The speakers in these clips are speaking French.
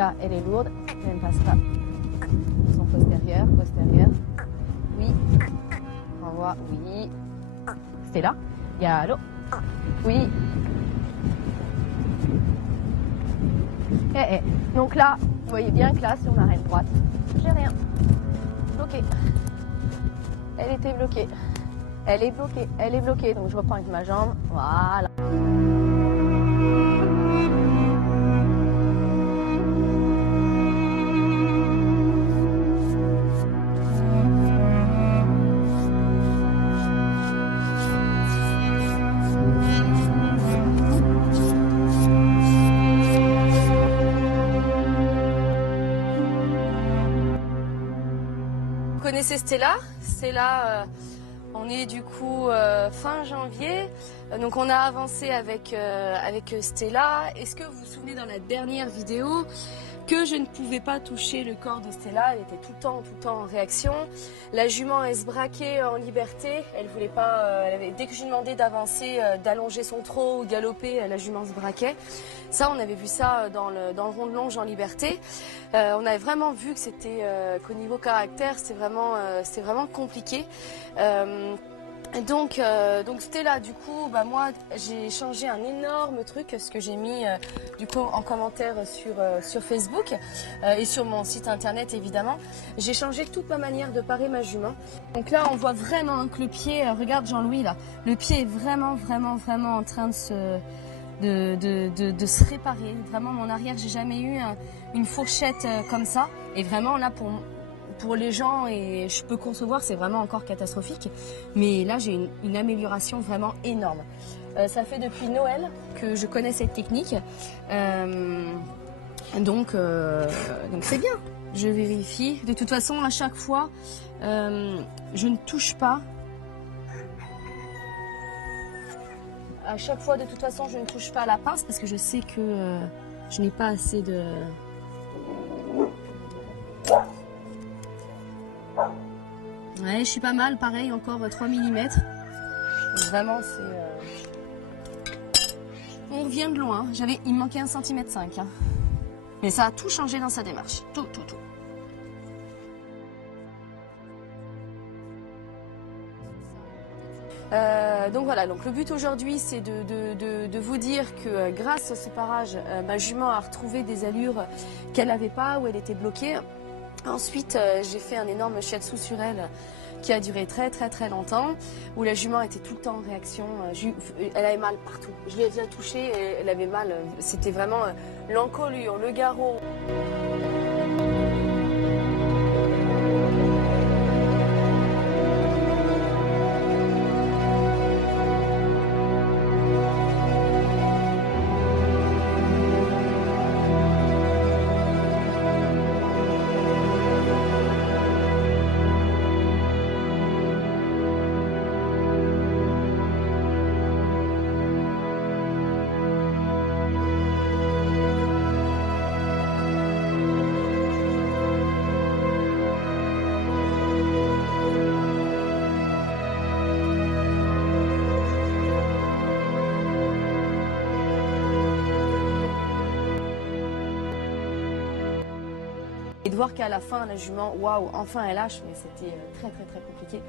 là, elle est lourde, elle ne passe pas. Son postérieur, postérieur. Oui. Renvoie, oui. Stella. Allô. Oui. Donc là, vous voyez bien que là, si on arrête droite, j'ai rien. Bloqué. Elle était bloquée. Elle est bloquée. Elle est bloquée. Donc je reprends avec ma jambe. Voilà. Vous connaissez Stella? Stella, on est du coup fin janvier, donc on a avancé avec Stella. Est-ce que vous vous souvenez dans la dernière vidéo que je ne pouvais pas toucher le corps de Stella? Elle était tout le temps en réaction. La jument, elle se braquait en liberté. Elle voulait pas. Dès que je lui demandais d'avancer, d'allonger son trot ou de galoper, la jument se braquait. Ça, on avait vu ça dans le rond de longe en liberté. On avait vraiment vu que c'était qu'au niveau caractère, c'est vraiment compliqué. Donc Stella, du coup, moi j'ai changé un énorme truc, ce que j'ai mis du coup en commentaire sur Facebook et sur mon site internet évidemment. J'ai changé toute ma manière de parer ma jument. Donc là on voit vraiment que le pied, regarde Jean-Louis là, le pied est vraiment en train de se réparer. Vraiment mon arrière, j'ai jamais eu une fourchette comme ça. Et vraiment là pour les gens, et je peux concevoir, c'est vraiment encore catastrophique. Mais là, j'ai une amélioration vraiment énorme. Ça fait depuis Noël que je connais cette technique. Donc c'est bien. Je vérifie. De toute façon, à chaque fois, je ne touche pas. À chaque fois, de toute façon, je ne touche pas à la pince parce que je sais que je n'ai pas assez de... Ouais, je suis pas mal, pareil, encore 3 mm. Vraiment, c'est... On revient de loin. Il me manquait 1,5 cm. Hein. Mais ça a tout changé dans sa démarche. Tout. Donc voilà, donc le but aujourd'hui, c'est de vous dire que grâce à ce parage, ma jument a retrouvé des allures qu'elle n'avait pas, où elle était bloquée. Ensuite, j'ai fait un énorme shiatsu sur elle qui a duré très longtemps, où la jument était tout le temps en réaction. Elle avait mal partout. Je l'ai bien touchée et elle avait mal. C'était vraiment l'encolure, le garrot. Et de voir qu'à la fin, la jument, waouh, enfin elle lâche, mais c'était très compliqué.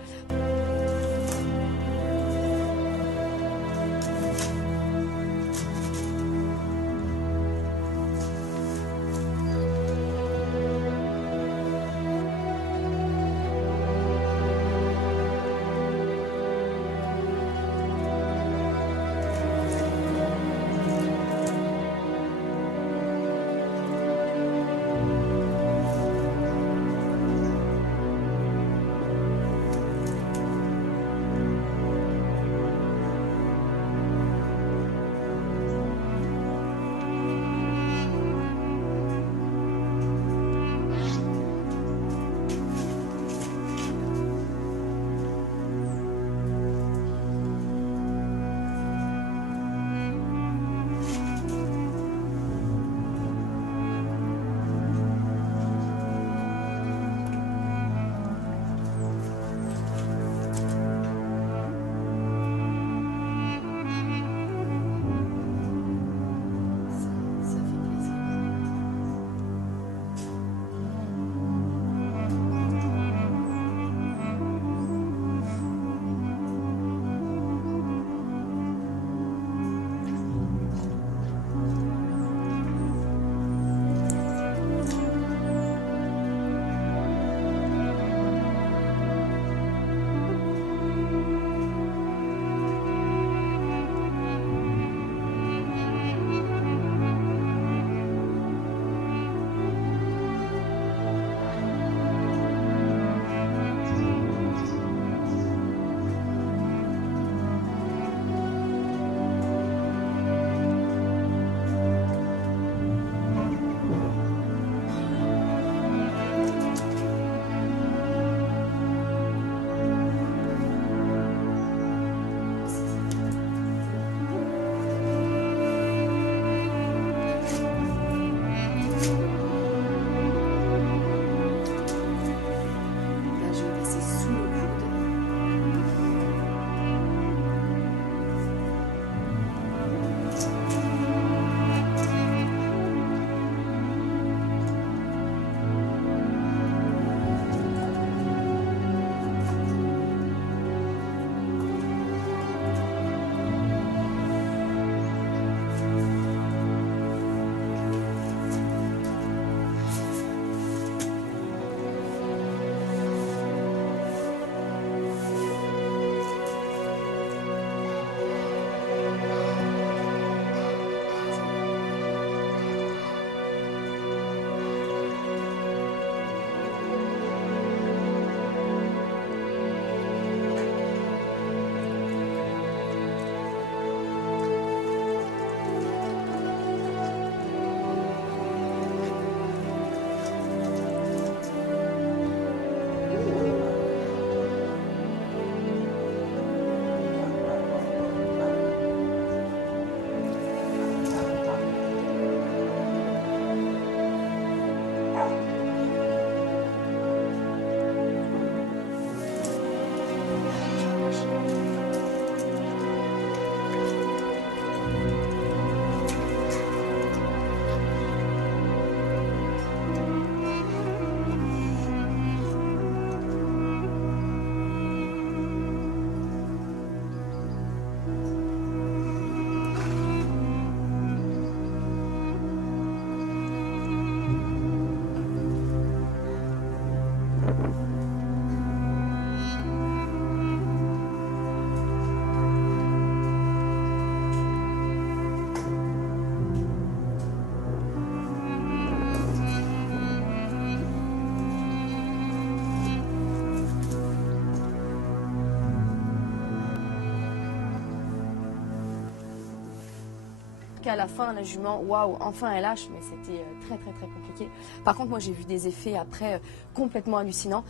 qu'à la fin, la jument, waouh, enfin elle lâche, mais c'était très très très compliqué. Par contre, moi j'ai vu des effets après complètement hallucinants.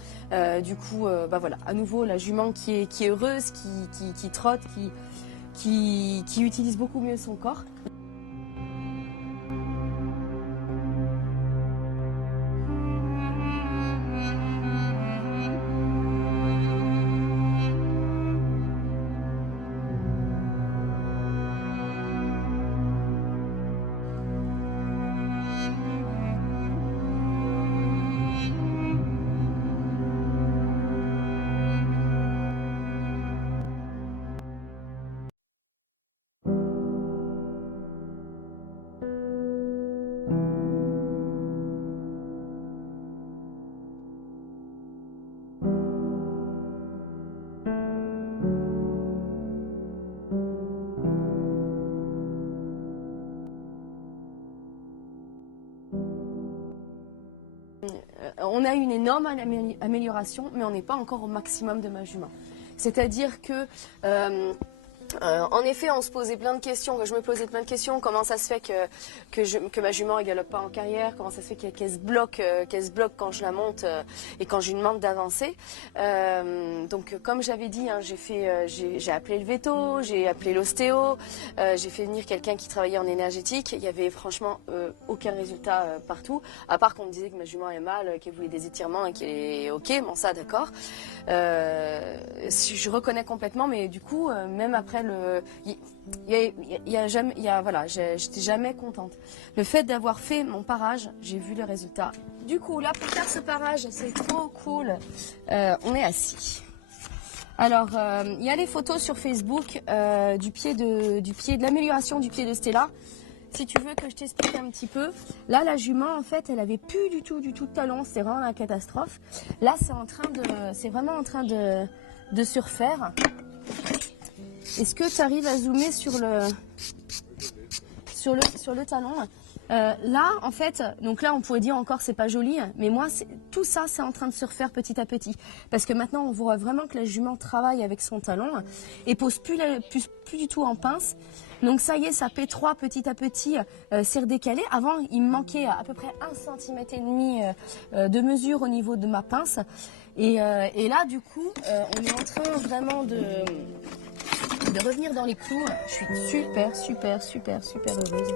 Du coup, bah voilà, à nouveau la jument qui est heureuse, qui trotte, qui utilise beaucoup mieux son corps. On a une énorme amélioration, mais on n'est pas encore au maximum de ma jument. C'est-à-dire que en effet, on se posait plein de questions, que je me posais plein de questions. Comment ça se fait que ma jument ne galope pas en carrière? Comment ça se fait qu'elle se bloque quand je la monte et quand je lui demande d'avancer? Donc, comme j'avais dit, hein, j'ai appelé le veto, j'ai appelé l'ostéo, j'ai fait venir quelqu'un qui travaillait en énergétique. Il y avait franchement aucun résultat partout, à part qu'on me disait que ma jument est mal, qu'elle voulait des étirements et qu'elle est ok. Bon, ça, d'accord. Je reconnais complètement, mais du coup, même après voilà, j'étais jamais contente. Le fait d'avoir fait mon parage, j'ai vu le résultat. Du coup, là, pour faire ce parage, c'est trop cool. On est assis. Alors, il y a les photos sur Facebook de l'amélioration du pied de Stella. Si tu veux que je t'explique un petit peu, là la jument en fait elle avait plus du tout de talons, c'est vraiment la catastrophe. Là c'est vraiment en train de se refaire. Est-ce que tu arrives à zoomer sur le talon? Là, en fait, donc là, on pourrait dire encore c'est pas joli, mais moi, tout ça, c'est en train de se refaire petit à petit. Parce que maintenant, on voit vraiment que la jument travaille avec son talon et pose plus du tout en pince. Donc ça y est, sa P3 petit à petit s'est redécalé. Avant, il me manquait à peu près 1,5 cm de mesure au niveau de ma pince. Et là, du coup, on est en train vraiment de revenir dans les clous. Je suis super heureuse.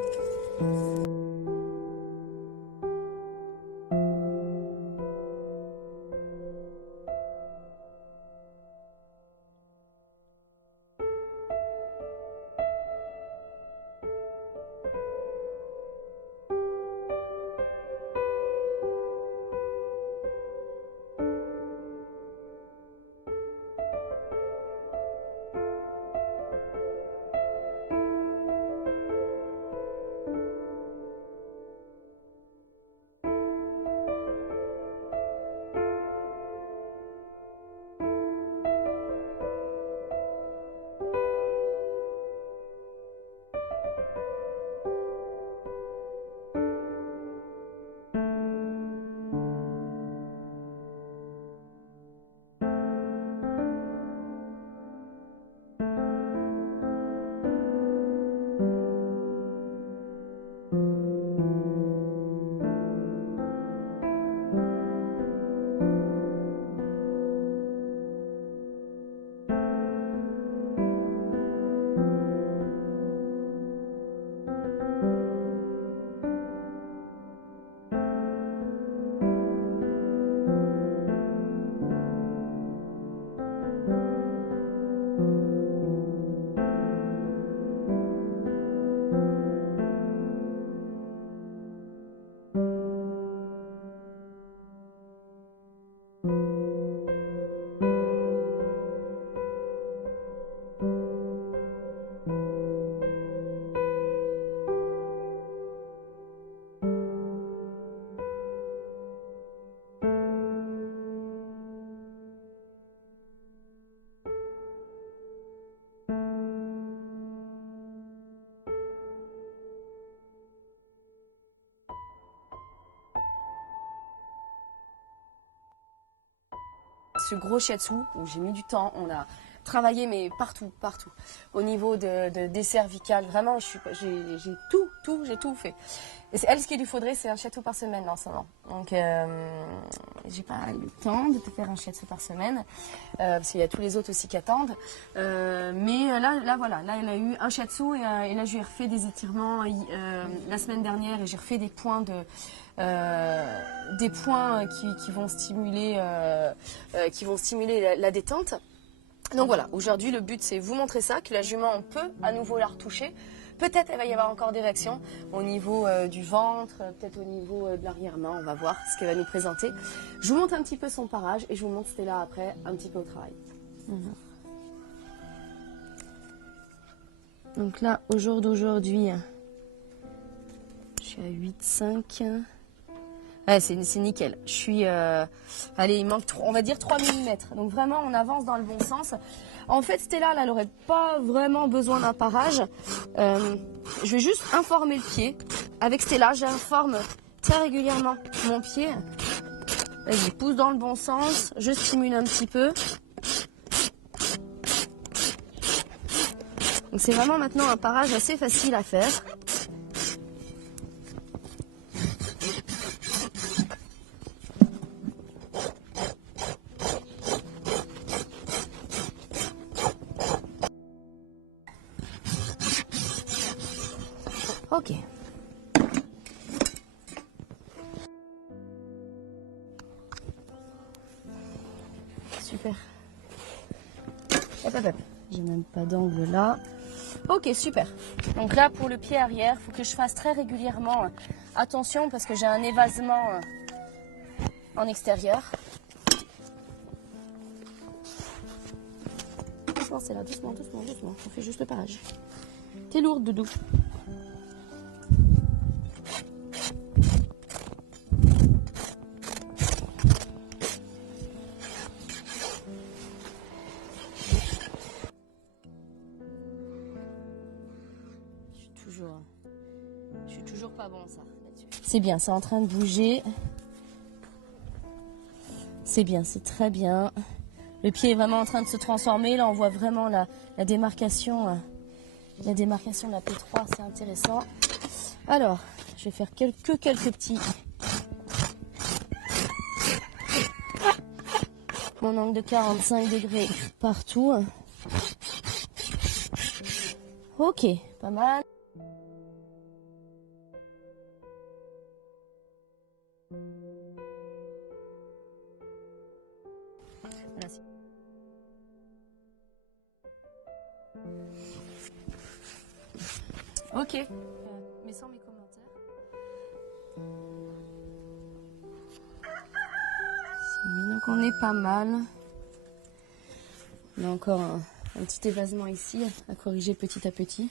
Ce gros shiatsu où j'ai mis du temps, on a travaillé, mais partout, partout. Au niveau des cervicales, vraiment, j'ai tout fait. Et elle, ce qu'il lui faudrait, c'est un shiatsu par semaine en ce moment. Donc, j'ai pas le temps de te faire un shiatsu par semaine, parce qu'il y a tous les autres aussi qui attendent. Mais là, voilà, là, elle a eu un shiatsu et là, je lui ai refait des étirements la semaine dernière et j'ai refait des points qui vont stimuler, la détente. Donc voilà, aujourd'hui, le but, c'est vous montrer ça, que la jument, on peut à nouveau la retoucher. Peut-être elle va y avoir encore des réactions au niveau du ventre, peut-être au niveau de l'arrière-main. On va voir ce qu'elle va nous présenter. Je vous montre un petit peu son parage et je vous montre Stella après un petit peu au travail. Donc là, au jour d'aujourd'hui, je suis à 8,5. Ouais, c'est nickel. Je suis... allez, il manque, on va dire 3 mm. Donc vraiment, on avance dans le bon sens. En fait, Stella, là, elle n'aurait pas vraiment besoin d'un parage. Je vais juste informer le pied. Avec Stella, j'informe très régulièrement mon pied. Je pousse dans le bon sens. Je stimule un petit peu. Donc c'est vraiment maintenant un parage assez facile à faire. Ok. Super. Hop, hop, hop. J'ai même pas d'angle là. Ok, super. Donc là, pour le pied arrière, il faut que je fasse très régulièrement attention parce que j'ai un évasement en extérieur. Doucement, c'est là. Doucement, doucement, doucement. On fait juste le parage. T'es lourde, Doudou. Je suis toujours pas bon, ça. C'est bien, c'est en train de bouger. C'est bien, c'est très bien. Le pied est vraiment en train de se transformer. Là, on voit vraiment la démarcation. La démarcation de la P3, c'est intéressant. Alors, je vais faire quelques petits. Mon angle de 45 degrés partout. Ok, pas mal. Voilà. Ok, mais sans mes commentaires. Donc on est pas mal. On a encore un petit évasement ici à corriger petit à petit.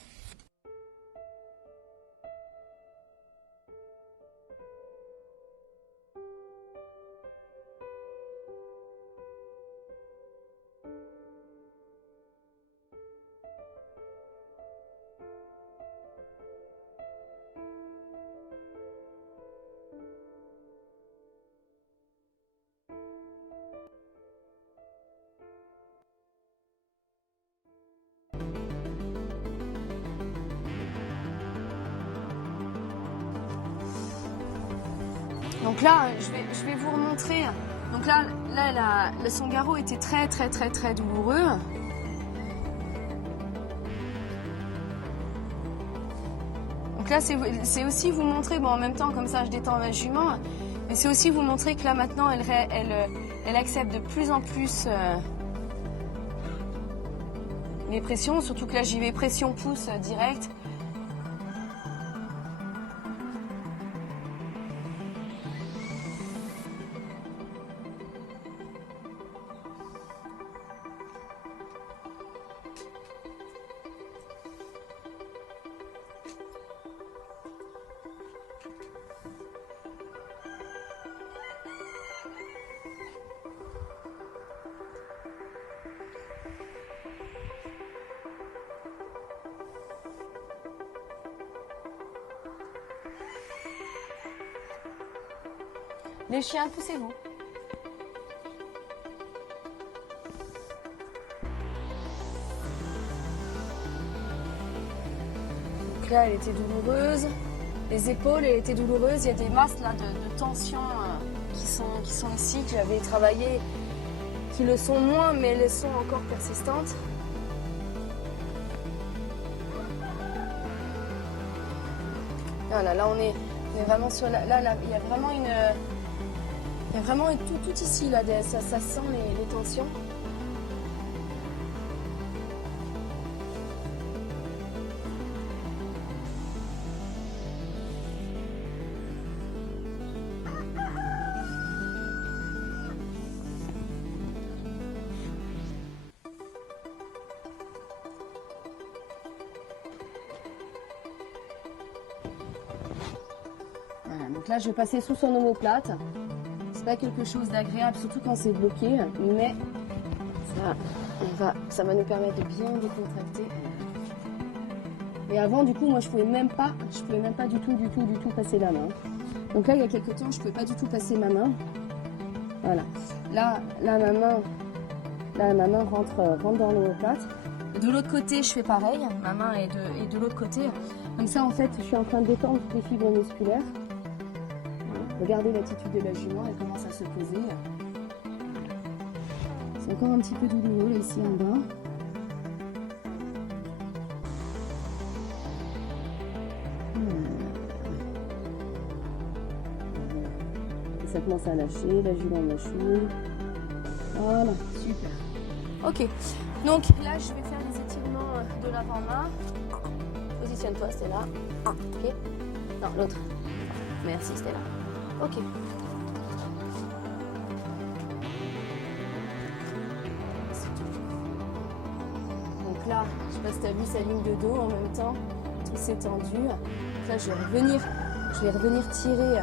Donc là, je vais vous remontrer. Donc là, son garrot était très douloureux. Donc là, c'est aussi vous montrer, bon, en même temps, comme ça, je détends ma jument, mais c'est aussi vous montrer que là, maintenant, elle accepte de plus en plus les pressions, surtout que là, j'y vais pression pouce direct. Les chiens, poussez-vous. Donc là, elle était douloureuse. Les épaules, elle était douloureuse. Il y a des masses là de tension qui sont ici, que j'avais travaillé, qui le sont moins, mais elles sont encore persistantes. Voilà, là on est vraiment sur là, il y a vraiment tout ici là, ça sent les tensions. Voilà, donc là je vais passer sous son omoplate. C'est pas quelque chose d'agréable, surtout quand c'est bloqué, mais ça va nous permettre de bien décontracter. Et avant, du coup, moi je pouvais même pas du tout passer la main. Donc là, il y a quelques temps, je pouvais pas du tout passer ma main. Voilà. Là ma main rentre dans l'omoplate. De l'autre côté, je fais pareil. Ma main est de l'autre côté. Comme ça, en fait, je suis en train de détendre toutes les fibres musculaires. Regardez l'attitude de la jument, elle commence à se poser. C'est encore un petit peu douloureux là, ici en bas. Ça commence à lâcher, la jument lâche. Voilà, super. Ok, donc là je vais faire les étirements de l'avant-main. Positionne-toi Stella. Ok. Non, l'autre. Merci Stella. Ok. Donc là, je sais pas si tu as vu sa ligne de dos en même temps. Tout s'est tendu. Là, je vais revenir tirer.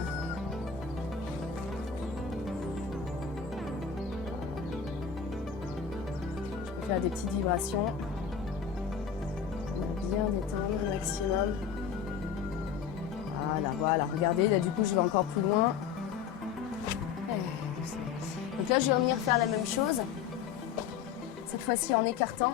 Je peux faire des petites vibrations. On va bien détendre au maximum. Voilà, regardez, là du coup je vais encore plus loin. Donc là je vais revenir faire la même chose, cette fois-ci en écartant.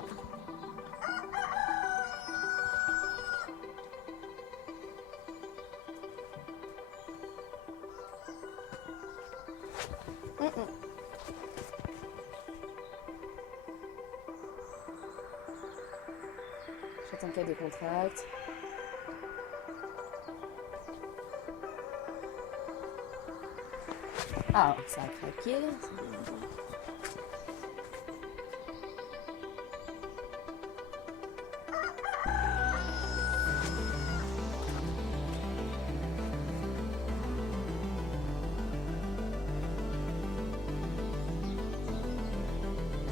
J'attends qu'elle décontracte. Ah, ça a craqué.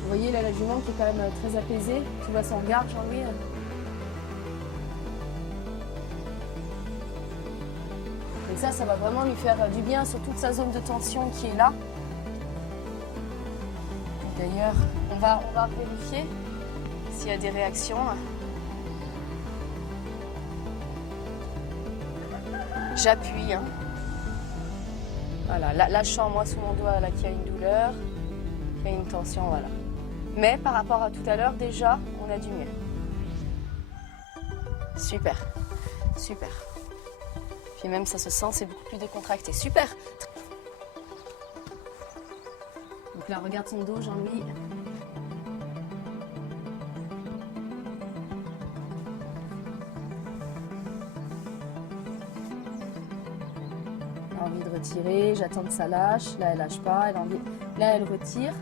Vous voyez là la jument qui est quand même très apaisée. Tu vois son regard, Jean-Louis. Donc ça va vraiment lui faire du bien sur toute sa zone de tension qui est là. D'ailleurs, on va vérifier s'il y a des réactions. J'appuie. Hein. Voilà, lâchant moi sous mon doigt là qu'il y a une douleur, qu'il y a une tension, voilà. Mais par rapport à tout à l'heure, déjà, on a du mieux. Super, super. Puis même ça se sent, c'est beaucoup plus décontracté. Super. Donc là, regarde son dos, Jean-Louis. Envie de retirer, j'attends que ça lâche. Là, elle lâche pas. Elle a envie... Là, elle retire.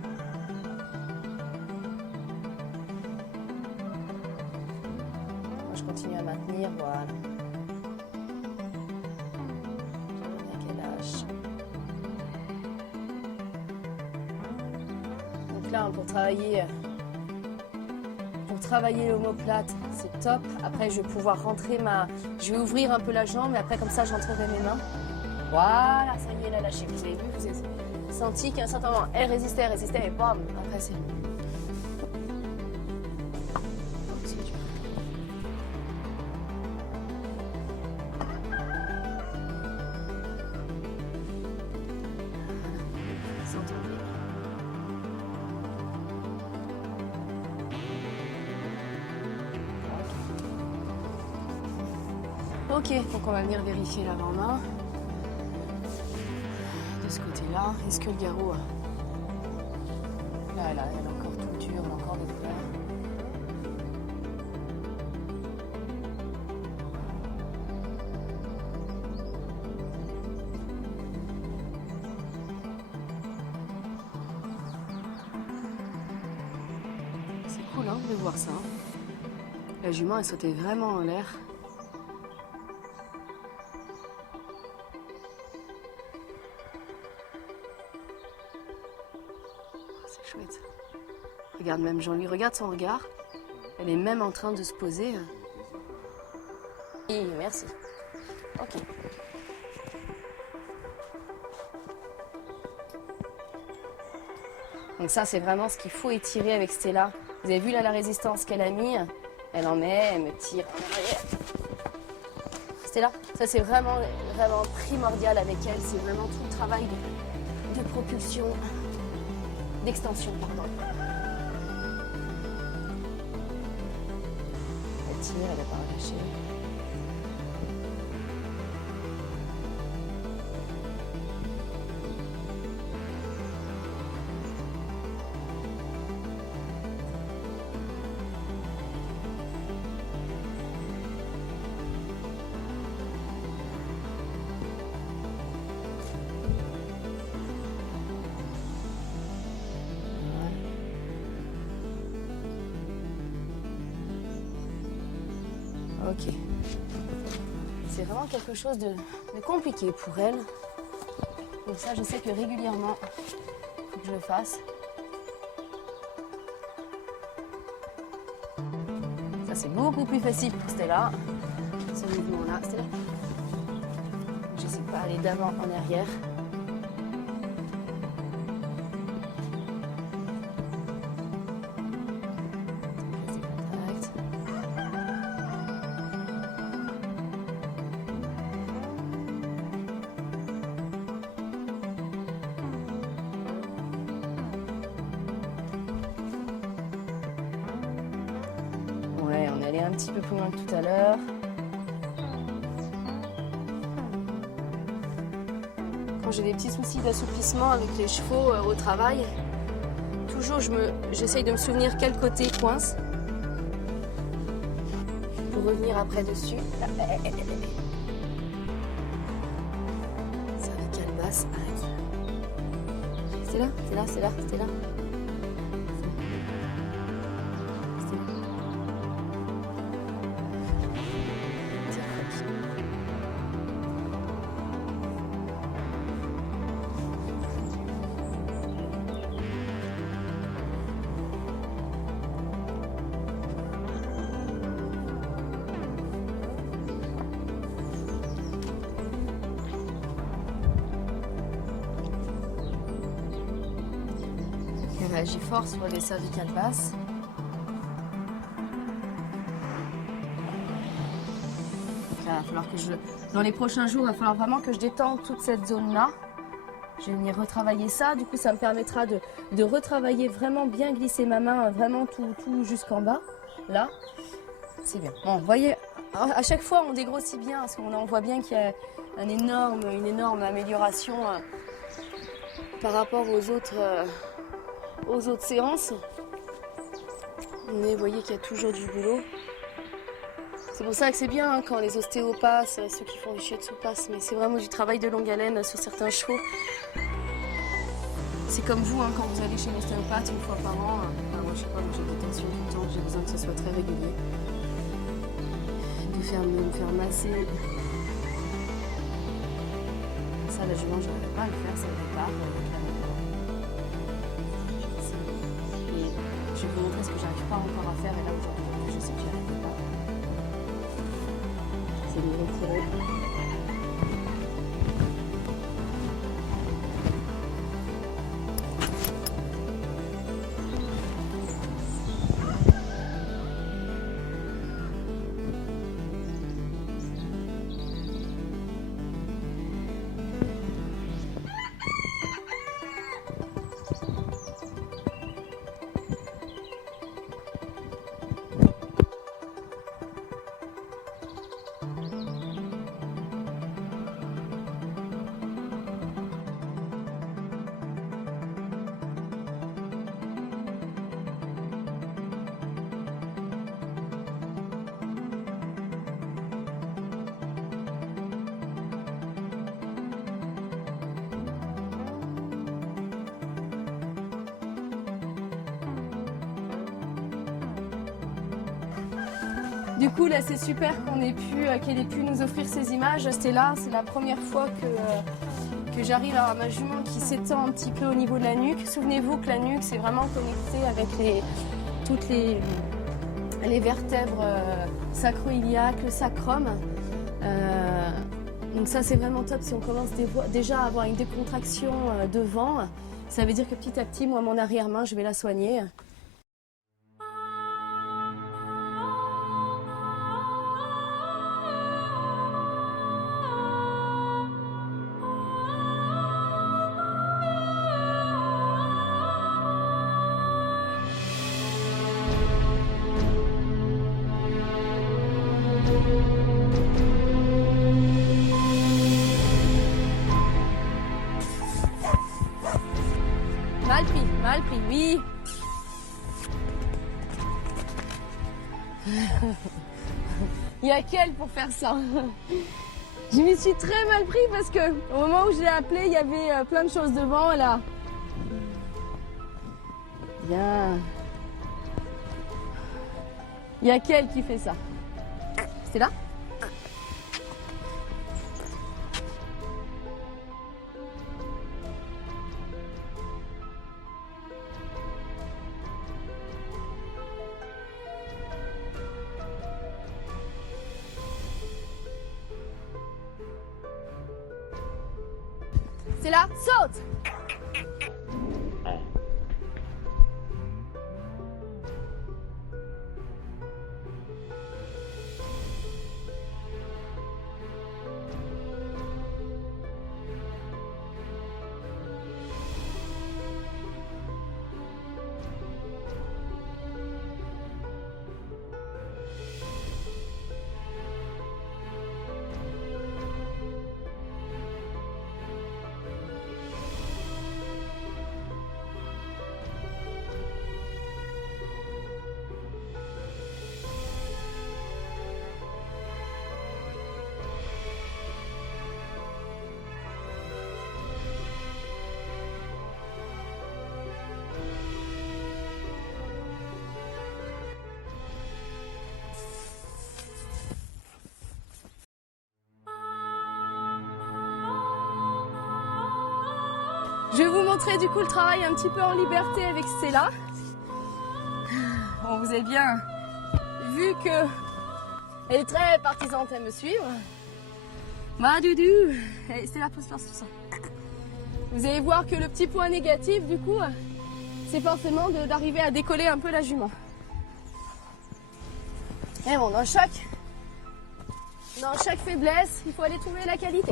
Moi, je continue à maintenir. Voilà. Donc là, pour travailler l'omoplate, c'est top. Après, je vais pouvoir rentrer je vais ouvrir un peu la jambe, et après, comme ça, j'entrerai mes mains. Voilà, ça y est, elle a lâché. Vous avez vu, vous avez senti qu'à un certain moment, elle résistait, et bam, après, c'est... Ok, donc on va venir vérifier l'avant-main. De ce côté-là, est-ce que le garrot... Là, elle a encore tout dur, elle a encore des douleurs. C'est cool hein, de voir ça. La jument, elle sautait vraiment en l'air. C'est chouette. Regarde même Jean-Louis, regarde son regard. Elle est même en train de se poser. Oui, merci. Ok. Donc ça, c'est vraiment ce qu'il faut étirer avec Stella. Vous avez vu là la résistance qu'elle a mis? Elle en met, elle me tire en arrière. Stella, ça c'est vraiment primordial avec elle. C'est vraiment tout le travail de propulsion, d'extension, pardon. Elle tire, elle va pas relâcher. Ok. C'est vraiment quelque chose de compliqué pour elle. Donc ça, je sais que régulièrement, il faut que je le fasse. Ça, c'est beaucoup plus facile pour Stella. Ce mouvement-là, Stella. J'essaie de pas aller d'avant en arrière. Ouais, on est allé un petit peu plus loin que tout à l'heure. Quand j'ai des petits soucis d'assouplissement avec les chevaux au travail, toujours j'essaye de me souvenir quel côté coince pour revenir après dessus. Cervicale basse, arrête. C'est là, c'est là, c'est là, c'est là. Elle réagit fort sur les cervicales basses. Donc là, il va falloir que dans les prochains jours, il va falloir vraiment que je détende toute cette zone-là. Je vais venir retravailler ça. Du coup, ça me permettra de retravailler vraiment bien, glisser ma main vraiment tout jusqu'en bas. Là, c'est bien. Bon, vous voyez, à chaque fois, on dégrossit bien parce qu'on voit bien qu'il y a une énorme amélioration par rapport aux autres séances. Mais vous voyez qu'il y a toujours du boulot. C'est pour ça que c'est bien hein, quand les ostéopathes, ceux qui font du shiatsu passent, mais c'est vraiment du travail de longue haleine sur certains chevaux. C'est comme vous, hein, quand vous allez chez l'ostéopathe une fois par an. Moi, je sais pas, j'ai des tensions tout le temps, j'ai besoin que ce soit très régulier. De me faire masser. Ça, la jument, je n'arrive pas à le faire, c'est le départ. Je vais vous montrer ce que j'arrive pas encore à faire et là aujourd'hui je sais que j'y arrive pas. C'est de me retirer. Du coup, là, c'est super qu'elle ait pu nous offrir ces images. Stella, c'est la première fois que j'arrive à ma jument qui s'étend un petit peu au niveau de la nuque. Souvenez-vous que la nuque, c'est vraiment connecté avec toutes les vertèbres sacro-iliaques, le sacrum. Donc ça, c'est vraiment top. Si on commence déjà à avoir une décontraction devant, ça veut dire que petit à petit, moi, mon arrière-main, je vais la soigner. Mal pris, oui. Il y a qu'elle pour faire ça. Je m'y suis très mal pris parce que au moment où je l'ai appelée, il y avait plein de choses devant là. Bien. Il y a qu'elle qui fait ça. C'est là? C'est là, saute! Je vais vous montrer du coup le travail un petit peu en liberté avec Stella. Bon, vous avez bien vu que elle est très partisante à me suivre. Ma doudou. Allez, Stella, pose-toi sur ça. Vous allez voir que le petit point négatif du coup, c'est forcément d'arriver à décoller un peu la jument. Et bon, dans chaque faiblesse, il faut aller trouver la qualité.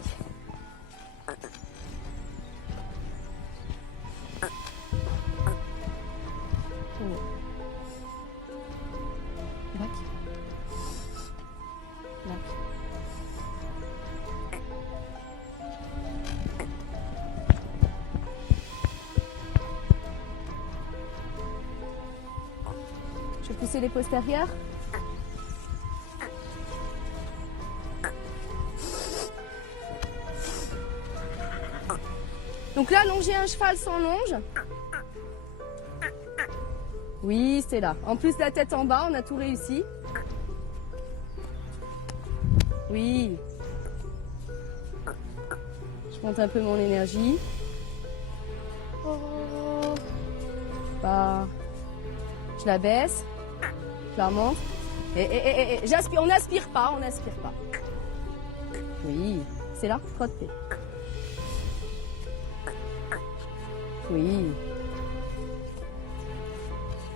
Je vais pousser les postérieurs. Donc là, longer un cheval sans longe. Oui, c'est là. En plus, la tête en bas, on a tout réussi. Oui. Je monte un peu mon énergie. Bah, je la baisse. Je la remonte. J'aspire. On n'aspire pas, on n'aspire pas. Oui, c'est là, trottez. Oui.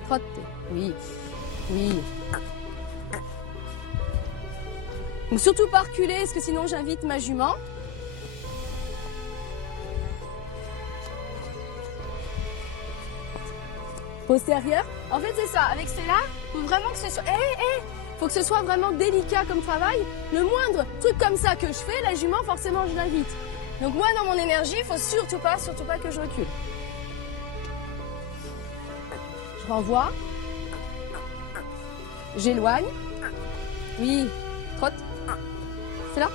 Trottez. Oui. Oui. Donc surtout pas reculer, parce que sinon j'invite ma jument. Postérieur. En fait c'est ça, avec Stella, faut vraiment que ce soit. Faut que ce soit vraiment délicat comme travail. Le moindre truc comme ça que je fais, la jument, forcément je l'invite. Donc moi dans mon énergie, il faut surtout pas que je recule. Je renvoie. J'éloigne. Oui. Trotte. C'est là.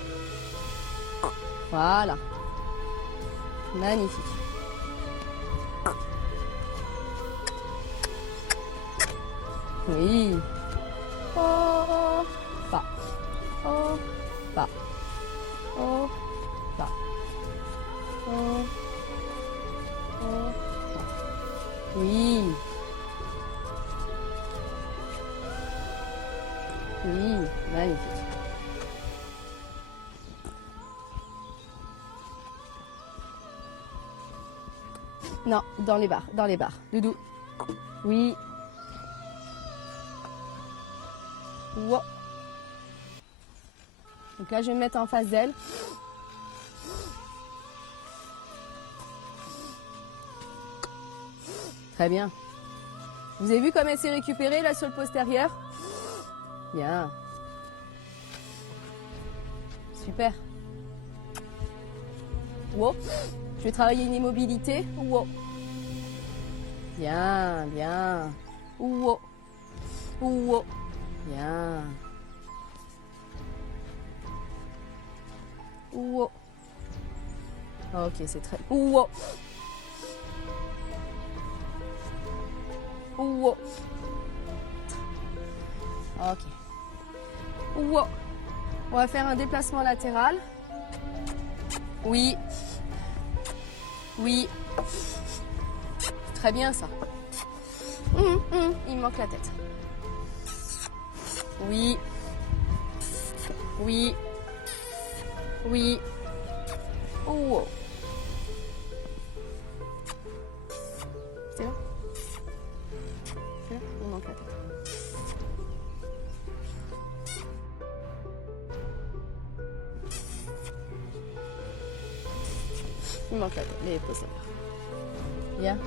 Voilà. Magnifique. Oui. Oh. haut, bas, haut, bas, haut, haut, bas. Oui. Oui, magnifique. Non, dans les barres. Doudou. Oui. Wow. Donc là, je vais me mettre en face d'elle. Très bien. Vous avez vu comme elle s'est récupérée là sur le postérieur? Bien. Super. Wow. Je vais travailler une immobilité. Wow. Bien, bien. Wow. Wow. Bien. Wow. Ok, c'est très... Wow. Wow. Ok. Wow. On va faire un déplacement latéral. Oui. Oui. Très bien ça. Il me manque la tête. Oui. Oui. Oui. Oh. C'est là? C'est là? Il me manque la tête. Il me manque la tête, les postérieurs. Bien.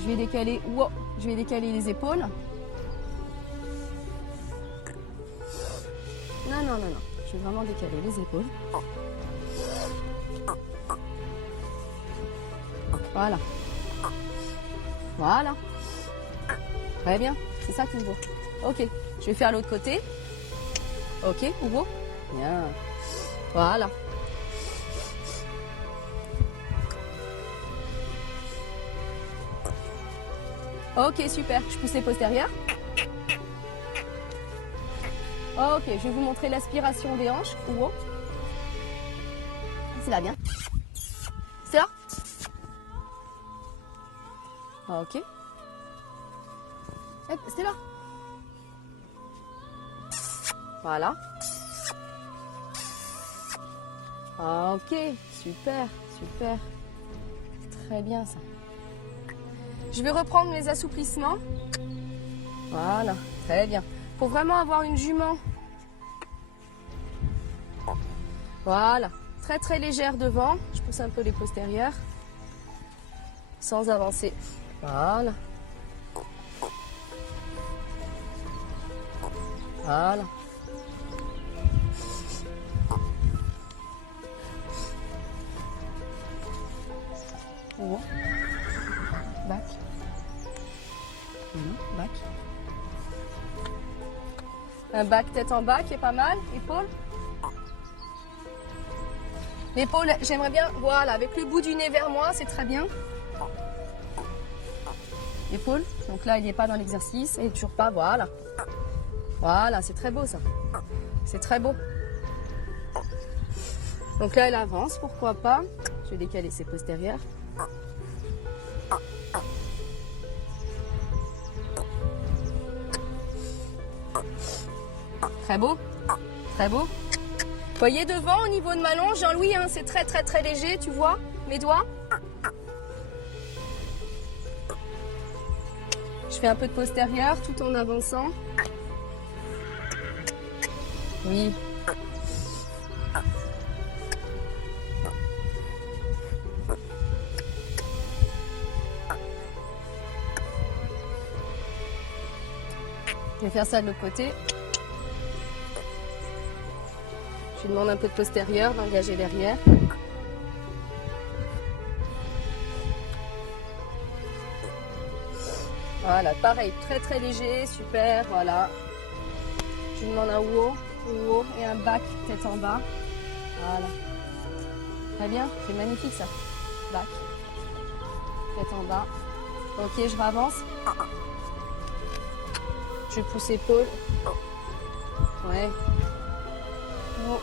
Je vais décaler, wow, je vais décaler les épaules. Non, non, non, non. Je vais vraiment décaler les épaules. Voilà. Voilà. Très bien. C'est ça qu'il me faut. Ok. Je vais faire l'autre côté. Ok, Hugo. Bien. Voilà. Ok, super. Je pousse les postérieurs. Ok, je vais vous montrer l'aspiration des hanches. Hugo. C'est là, bien. C'est là. Ok. Hop, c'est là. Voilà. Ok, super, super. Très bien ça. Je vais reprendre mes assouplissements. Voilà, très bien. Faut vraiment avoir une jument. Voilà, très très légère devant. Je pousse un peu les postérieurs. Sans avancer. Voilà. Voilà. Oh. Back. Back. Un back tête en bas qui est pas mal. Épaule. L'épaule, j'aimerais bien, voilà, avec le bout du nez vers moi, c'est très bien. Épaule. Donc là, il n'y est pas dans l'exercice. Et toujours pas, voilà. Voilà, c'est très beau ça. C'est très beau. Donc là, elle avance, pourquoi pas. Je vais décaler ses postérieurs. Très beau. Très beau. Vous voyez devant, au niveau de ma longe, Jean-Louis, hein, c'est très très très léger, tu vois, mes doigts. Je fais un peu de postérieur tout en avançant. Oui. Je vais faire ça de l'autre côté. Je lui demande un peu de postérieur, d'engager derrière. Voilà, pareil, très très léger, super, voilà. Je lui demande un haut et un back tête en bas. Voilà. Très bien, c'est magnifique ça. Back, tête en bas. Ok, je ravance. Je pousse épaule. Ouais. Oh.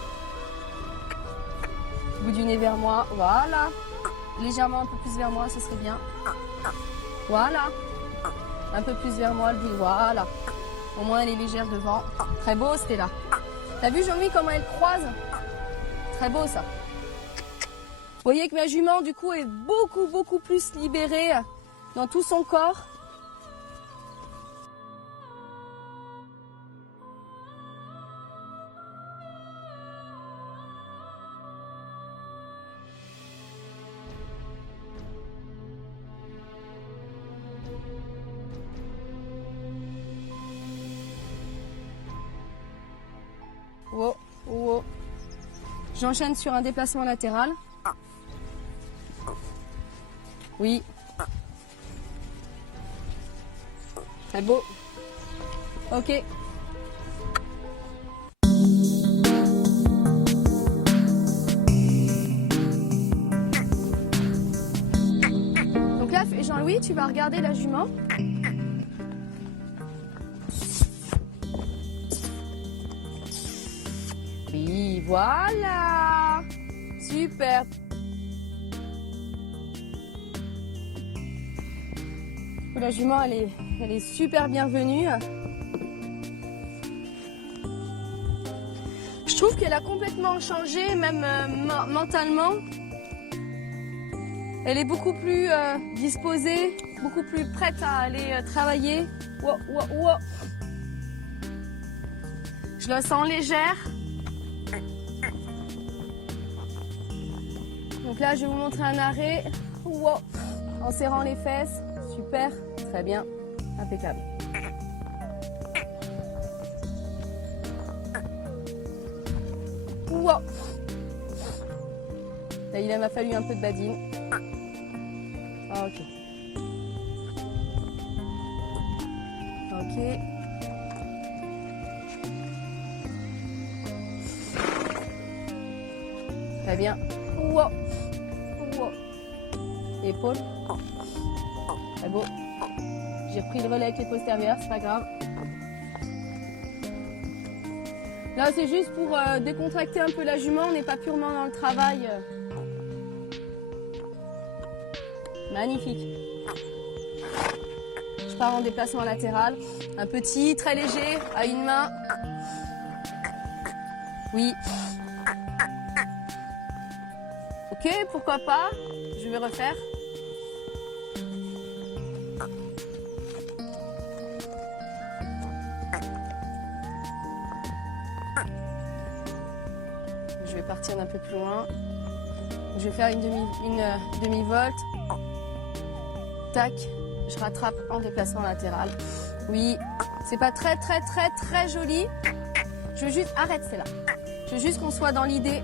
Bout du nez vers moi. Voilà. Légèrement un peu plus vers moi, ce serait bien. Voilà. Un peu plus vers moi, le bout. Voilà. Au moins, elle est légère devant. Très beau, Stella. T'as vu, Jean-Mi, comment elle croise? Très beau, ça. Vous voyez que ma jument, du coup, est beaucoup plus libérée dans tout son corps. Oh, oh. J'enchaîne sur un déplacement latéral. Oui. Très beau. Ok. Donc là, Jean-Louis, tu vas regarder la jument. Oui, voilà. Super. La jument, elle est super bienvenue. Je trouve qu'elle a complètement changé, même mentalement. Elle est beaucoup plus disposée, beaucoup plus prête à aller travailler. Wow, wow, wow. Je la sens légère. Donc là, je vais vous montrer un arrêt. Wow. En serrant les fesses. Super, très bien, impeccable. Wow. Là, il m'a fallu un peu de badine. Ok. Ok. Très bien. Wow. Wow. Épaule. Très beau. J'ai repris le relais avec les postérieurs, c'est pas grave. Là, c'est juste pour décontracter un peu la jument, on n'est pas purement dans le travail. Magnifique. Je pars en déplacement latéral. Un petit, très léger, à une main. Oui. Ok, pourquoi pas. Je vais refaire. Je vais partir d'un peu plus loin. Je vais faire une demi-volte. Tac, je rattrape en déplacement latéral. Oui, c'est pas très joli. Je veux juste, arrête, c'est là. Je veux juste qu'on soit dans l'idée.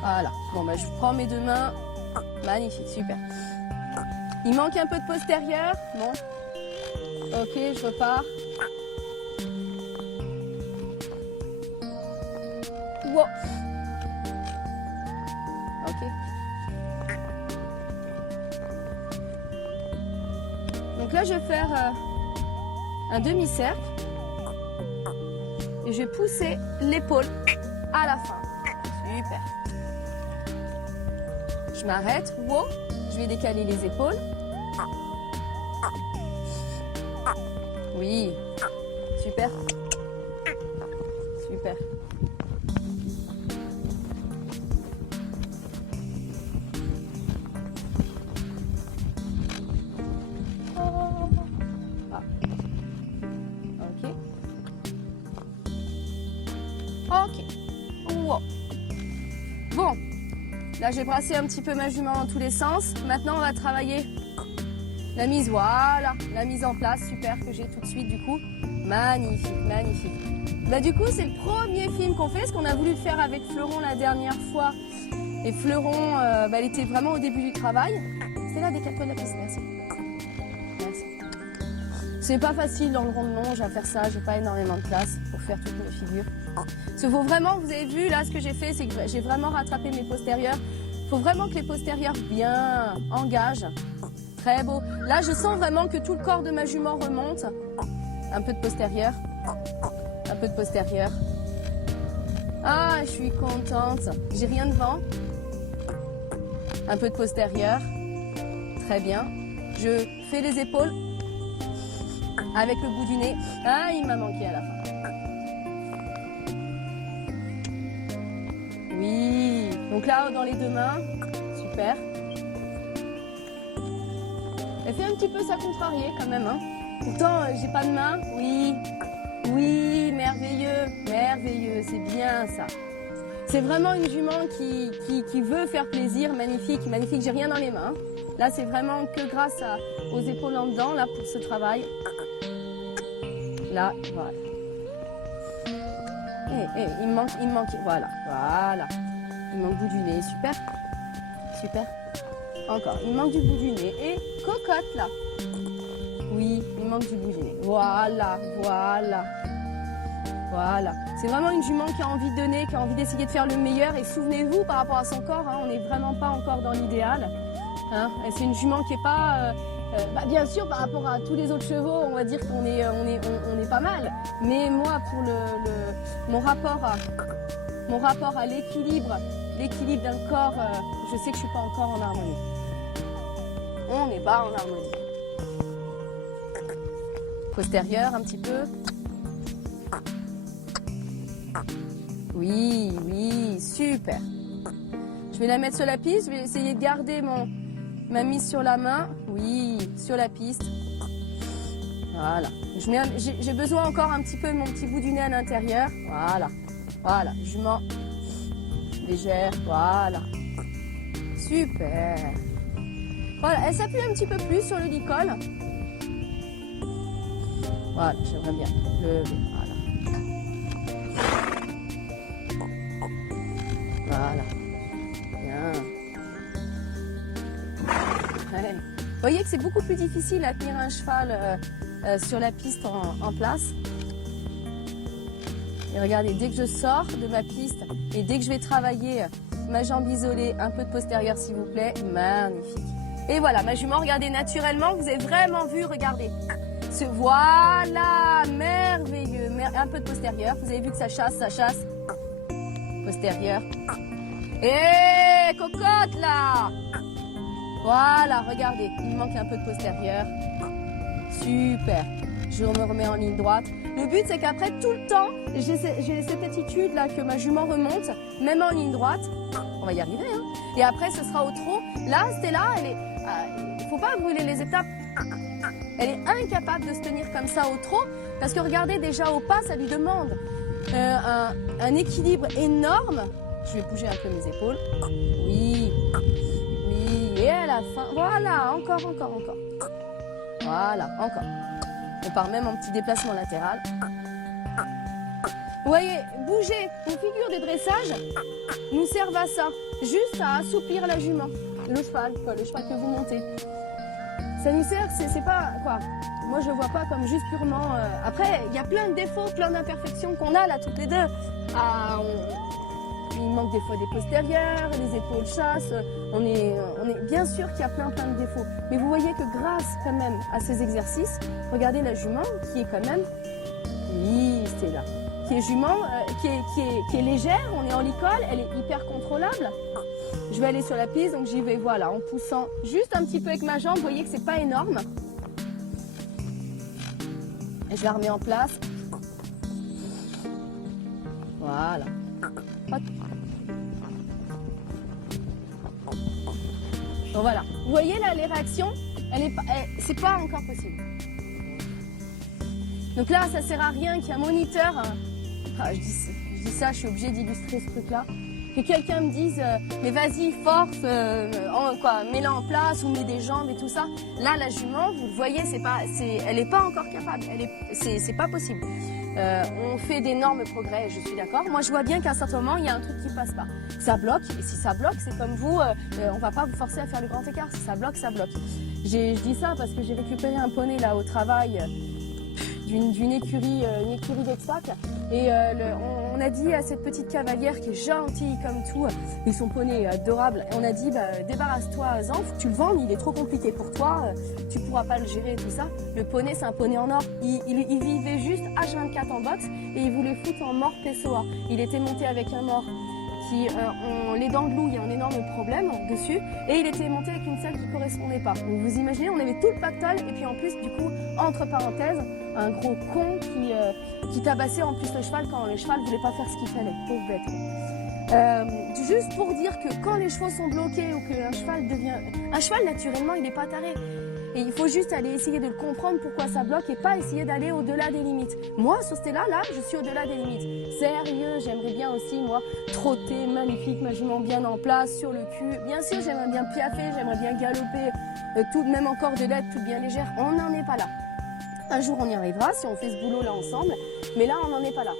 Voilà. Bon, bah, je prends mes deux mains. Magnifique, super. Il manque un peu de postérieur. Bon. Ok, je repars. Wow. Ok. Donc là, je vais faire un demi-cercle. Et je vais pousser l'épaule à la fin. Super. Je m'arrête. Wow. Je vais décaler les épaules. Oui. Super. Super. Ok. Wow. Bon. Là, j'ai brassé un petit peu ma jument dans tous les sens. Maintenant, on va travailler la mise. Voilà. La mise en place. Super, que j'ai tout de suite, du coup. Magnifique, magnifique. Bah, du coup, c'est le premier film qu'on fait. Parce qu'on a voulu le faire avec Fleuron la dernière fois. Et Fleuron, elle était vraiment au début du travail. C'est là, décale-toi de la piste. Merci. Merci. C'est pas facile dans le rond de longe à faire ça. J'ai pas énormément de place pour faire toutes mes figures. Il faut vraiment, vous avez vu là ce que j'ai fait, c'est que j'ai vraiment rattrapé mes postérieurs. Il faut vraiment que les postérieurs bien engagent. Très beau. Là, je sens vraiment que tout le corps de ma jument remonte. Un peu de postérieur. Un peu de postérieur. Ah, je suis contente. J'ai rien devant. Un peu de postérieur. Très bien. Je fais les épaules. Avec le bout du nez. Ah, il m'a manqué à la fin. Oui. Donc là, dans les deux mains. Super. Elle fait un petit peu sa contrariée quand même. Hein. Pourtant, j'ai pas de main. Oui. Oui, merveilleux. Merveilleux. C'est bien ça. C'est vraiment une jument qui veut faire plaisir. Magnifique, magnifique. J'ai rien dans les mains. Là, c'est vraiment que grâce aux épaules en dedans, là, pour ce travail. Là, voilà. Il me manque, voilà, voilà. Il me manque le bout du nez, super, super. Encore, il me manque du bout du nez. Et cocotte, là. Oui, il me manque du bout du nez. Voilà, voilà. Voilà. C'est vraiment une jument qui a envie de donner, qui a envie d'essayer de faire le meilleur. Et souvenez-vous, par rapport à son corps, hein, on n'est vraiment pas encore dans l'idéal. Hein. C'est une jument qui n'est pas... bien sûr, par rapport à tous les autres chevaux, on va dire qu'on est, on est pas mal. Mais moi, pour mon rapport à l'équilibre d'un corps, je sais que je suis pas encore en harmonie. On n'est pas en harmonie. Postérieur, un petit peu. Oui, oui, super. Je vais la mettre sur la piste. Je vais essayer de garder ma mise sur la main. Oui, sur la piste. Voilà. J'ai besoin encore un petit peu de mon petit bout du nez à l'intérieur. Voilà. Voilà. Jument légère. Voilà. Super. Voilà. Elle s'appuie un petit peu plus sur le licol. Voilà. J'aimerais bien lever. Voilà. Voilà. Bien. Ouais. Vous voyez que c'est beaucoup plus difficile à tenir un cheval sur la piste en place. Et regardez, dès que je sors de ma piste et dès que je vais travailler ma jambe isolée, un peu de postérieur s'il vous plaît, magnifique. Et voilà, ma jument, regardez naturellement, vous avez vraiment vu, regardez. Voilà, merveilleux, un peu de postérieur. Vous avez vu que ça chasse. Postérieur. Et cocotte là. Voilà, regardez, il me manque un peu de postérieur. Super. Je me remets en ligne droite. Le but, c'est qu'après, tout le temps, j'ai cette attitude là que ma jument remonte, même en ligne droite. On va y arriver, hein. Et après, ce sera au trot. Là, Stella, il faut pas brûler les étapes. Elle est incapable de se tenir comme ça au trot, parce que regardez, déjà au pas, ça lui demande un équilibre énorme. Je vais bouger un peu mes épaules. Oui. Oui. Et à la fin, voilà, encore. Voilà, encore. On part même en petit déplacement latéral. Vous voyez, bouger vos figures de dressage nous servent à ça. Juste à assouplir la jument. Le cheval que vous montez. Ça nous sert, c'est pas quoi. Moi, je vois pas comme juste purement. Après, il y a plein de défauts, plein d'imperfections qu'on a là toutes les deux. Il manque des fois des postérieurs, les épaules chassent. On est bien sûr qu'il y a plein de défauts. Mais vous voyez que grâce quand même à ces exercices, regardez la jument qui est quand même, oui, c'est là, qui est jument, qui est légère. On est en licol, elle est hyper contrôlable. Je vais aller sur la piste, donc j'y vais, voilà, en poussant juste un petit peu avec ma jambe. Vous voyez que c'est pas énorme. Et je la remets en place. Voilà. Hop. Bon, voilà. Vous voyez là, les réactions, c'est pas encore possible. Donc là, ça sert à rien qu'il y ait un moniteur. Je dis ça, je suis obligée d'illustrer ce truc-là. Que quelqu'un me dise, mais vas-y, force, mets-la en place, ou mets des jambes et tout ça. Là, la jument, vous le voyez, elle n'est pas encore capable. C'est pas possible. On fait d'énormes progrès, je suis d'accord. Moi, je vois bien qu'à un certain moment, il y a un truc qui passe pas. Ça bloque, et si ça bloque, c'est comme vous, on va pas vous forcer à faire le grand écart. Si ça bloque, ça bloque. Je dis ça parce que j'ai récupéré un poney là au travail. d'une écurie, une écurie d'expat. Et on a dit à cette petite cavalière qui est gentille comme tout, et son poney est adorable, on a dit débarrasse-toi-en, faut que tu le vendes, il est trop compliqué pour toi, tu pourras pas le gérer et tout ça. Le poney, c'est un poney en or. Il vivait juste H24 en boxe et il voulait foutre en mort PSOA. Il était monté avec un mort qui les dents de loup, il y a un énorme problème dessus, et il était monté avec une selle qui correspondait pas. Donc vous imaginez, on avait tout le pactole, et puis en plus, du coup, entre parenthèses, un gros con qui tabassait en plus le cheval quand le cheval voulait pas faire ce qu'il fallait. Pauvre bête. Juste pour dire que quand les chevaux sont bloqués ou qu'un cheval devient... Un cheval, naturellement, il n'est pas taré. Et il faut juste aller essayer de le comprendre pourquoi ça bloque et pas essayer d'aller au-delà des limites. Moi, sur Stella, là, je suis au-delà des limites. Sérieux, j'aimerais bien aussi, moi, trotter, magnifique, ma jument bien en place, sur le cul. Bien sûr, j'aimerais bien piaffer, j'aimerais bien galoper, tout, même en cordelette, toute bien légère. On n'en est pas là. Un jour, on y arrivera si on fait ce boulot-là ensemble. Mais là, on n'en est pas là.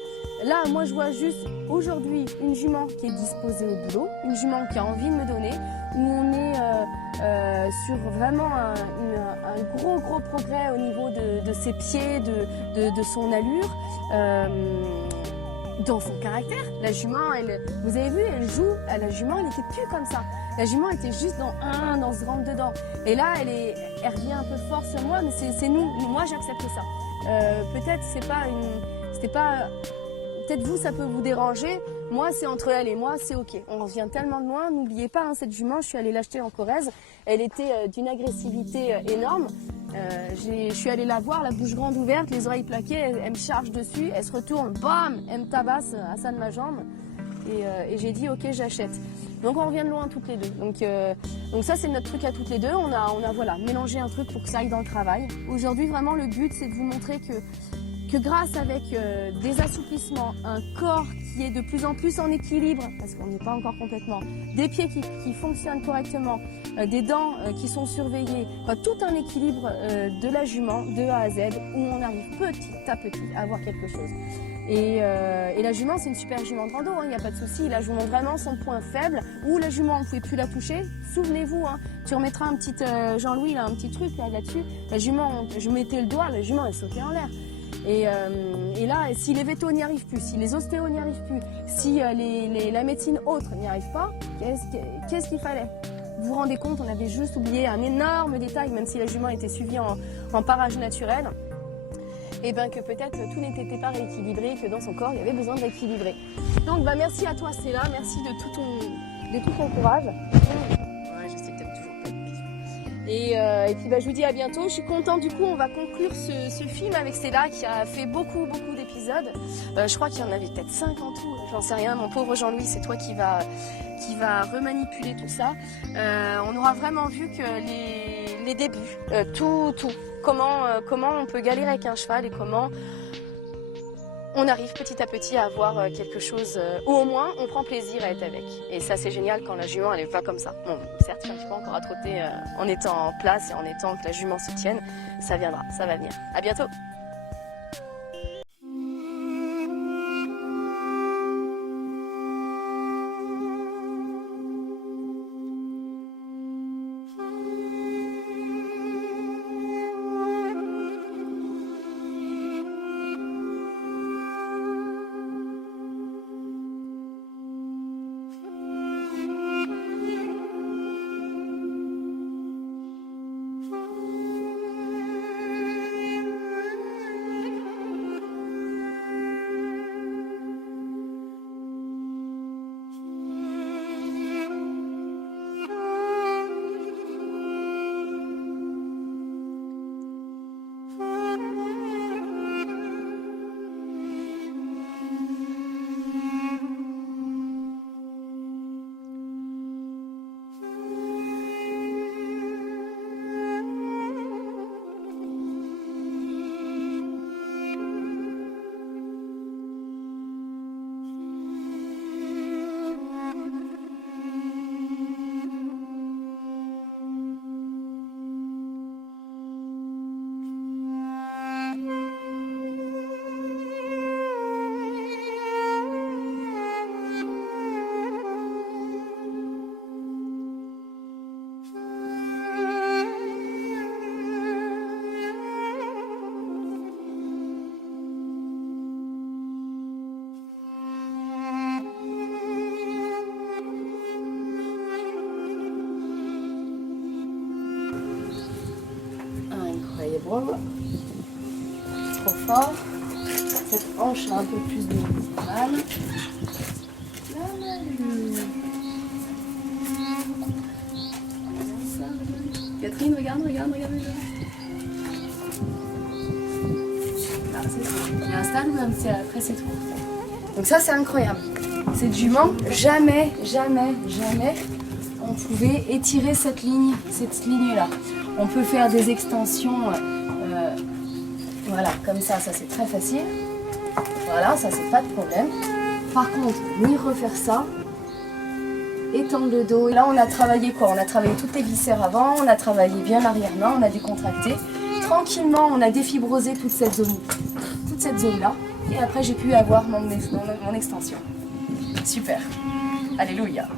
Là, moi, je vois juste aujourd'hui une jument qui est disposée au boulot, une jument qui a envie de me donner, où on est sur vraiment un gros progrès au niveau de ses pieds, de son allure, dans son caractère. La jument, vous avez vu, elle joue, la jument, elle était plus comme ça. La jument était juste dans ce rentre dedans. Et là, elle revient un peu fort sur moi, mais c'est nous. Moi, j'accepte ça. Peut-être peut-être vous, ça peut vous déranger. Moi, c'est entre elle et moi, c'est ok. On revient tellement de loin. N'oubliez pas, hein, cette jument, je suis allée l'acheter en Corrèze. Elle était d'une agressivité énorme. Je suis allée la voir, la bouche grande ouverte, les oreilles plaquées. Elle me charge dessus, elle se retourne, bam, elle me tabasse à ça de ma jambe. Et j'ai dit, ok, j'achète. Donc on revient de loin toutes les deux. Donc ça, c'est notre truc à toutes les deux. On a voilà, mélangé un truc pour que ça aille dans le travail. Aujourd'hui, vraiment, le but, c'est de vous montrer que grâce avec des assouplissements, un corps qui est de plus en plus en équilibre, parce qu'on n'est pas encore complètement, des pieds qui fonctionnent correctement, des dents qui sont surveillées, quoi, tout un équilibre de la jument de A à Z où on arrive petit à petit à avoir quelque chose. Et la jument, c'est une super jument de rando, il n'y a pas de souci. La jument vraiment son point faible, où la jument, on ne pouvait plus la toucher. Souvenez-vous, hein, tu remettras un petit Jean-Louis, là, un petit truc là-dessus. La jument, je mettais le doigt, la jument, elle sautait en l'air. Et là, si les vétos n'y arrivent plus, si les ostéos n'y arrivent plus, si la médecine autre n'y arrive pas, qu'est-ce qu'il fallait? Vous vous rendez compte, on avait juste oublié un énorme détail, même si la jument était suivie en parage naturel, et bien que peut-être tout n'était pas rééquilibré, que dans son corps, il y avait besoin de rééquilibrer. Donc merci à toi Stella, merci de tout ton courage. Ouais, je sais que t'aimes toujours pas les bisous. Et puis je vous dis à bientôt. Je suis contente, du coup on va conclure ce film avec Stella qui a fait beaucoup d'épisodes. Je crois qu'il y en avait peut-être 5 en tout, j'en sais rien. Mon pauvre Jean-Louis, c'est toi qui va remanipuler tout ça. On aura vraiment vu que les débuts, tout. Comment on peut galérer avec un cheval et comment on arrive petit à petit à avoir quelque chose, ou au moins on prend plaisir à être avec. Et ça c'est génial quand la jument elle est pas comme ça. Bon, certes, je n'arrive pas encore à trotter en étant en place et en étant que la jument se tienne. Ça viendra, ça va venir. À bientôt. trop fort. Cette hanche a un peu plus de mal. Catherine, regarde. Là, c'est tout. Il installe, mais après c'est tout. Donc ça, c'est incroyable. Cette jument, jamais on pouvait étirer cette ligne-là. On peut faire des extensions, voilà, comme ça c'est très facile. Voilà, ça c'est pas de problème. Par contre, ni refaire ça, étendre le dos. Là, on a travaillé quoi? On a travaillé toutes les viscères avant, on a travaillé bien l'arrière-main, on a décontracté. Tranquillement, on a défibrosé toute cette zone-là. Et après, j'ai pu avoir mon extension. Super. Alléluia.